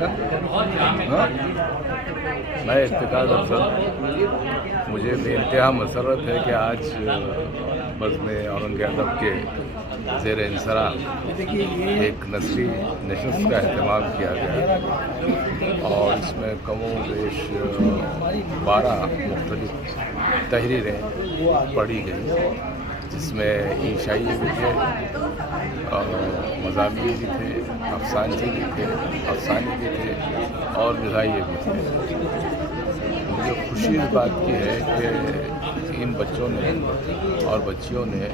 ہاں؟ میں افتخار افضل، مجھے بے انتہا مسرت ہے کہ آج بزم اورنگ ادب کے زیر انصراف ایک نسلی نشست کا اہتمام کیا گیا اور اس میں کم و بیش 12 مختلف تحریریں پڑھی گئی، جس میں عیسائی بھی تھے اور مضامین بھی تھے، افسانے بھی تھے اور غذائیے بھی تھے۔ مجھے خوشی اس بات کی ہے کہ ان بچوں نے اور بچیوں نے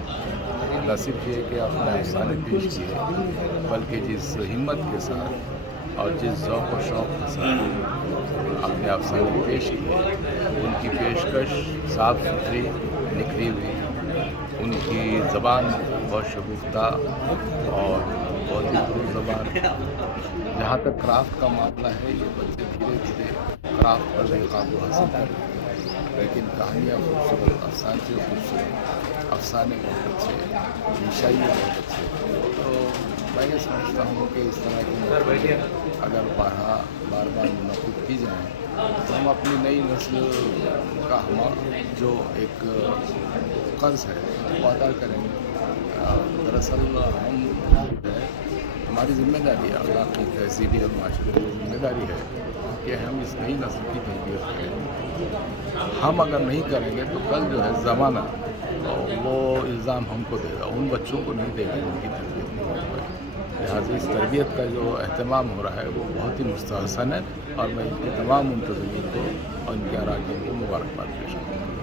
نہ صرف یہ کہ اپنے افسانے پیش کیے، بلکہ جس ہمت کے ساتھ اور جس ذوق و شوق کے ساتھ اپنے افسانے پیش کیے، ان کی پیشکش صاف ستھری نکلی ہوئی، ان کی زبان بہت شگفتہ اور بہت ہی درست زبان۔ جہاں تک کرافٹ کا معاملہ ہے، یہ بچے دھیرے دھیرے کرافٹ پر بھی قابو حاصل کریں، لیکن کہانیاں خوبصورت، افسانے بہت اچھے، عیسائی بہت اچھے۔ تو میں یہ سمجھتا ہوں کہ اس طرح کی محفلیں اگر بار بار منعقد کی جائیں تو ہم اپنی نئی نسل کا جو ایک قرض ہے وہ ادا کریں گے۔ دراصل ہماری ذمہ داری ہے، اخلاقی تہذیبی اور معاشرتی ذمہ داری ہے کہ ہم اس نئی نسل کی تربیت کریں۔ ہم اگر نہیں کریں گے تو کل جو ہے زمانہ وہ الزام ہم کو دے گا، ان بچوں کو نہیں دے گا جن کی تربیت نہیں ہو پائی۔ لہٰذا اس تربیت کا جو اہتمام ہو رہا ہے وہ بہت ہی مستحسن ہے، اور میں ان کے تمام منتظمین کو اور ان کے اراکین کو مبارکباد پیش کروں گا۔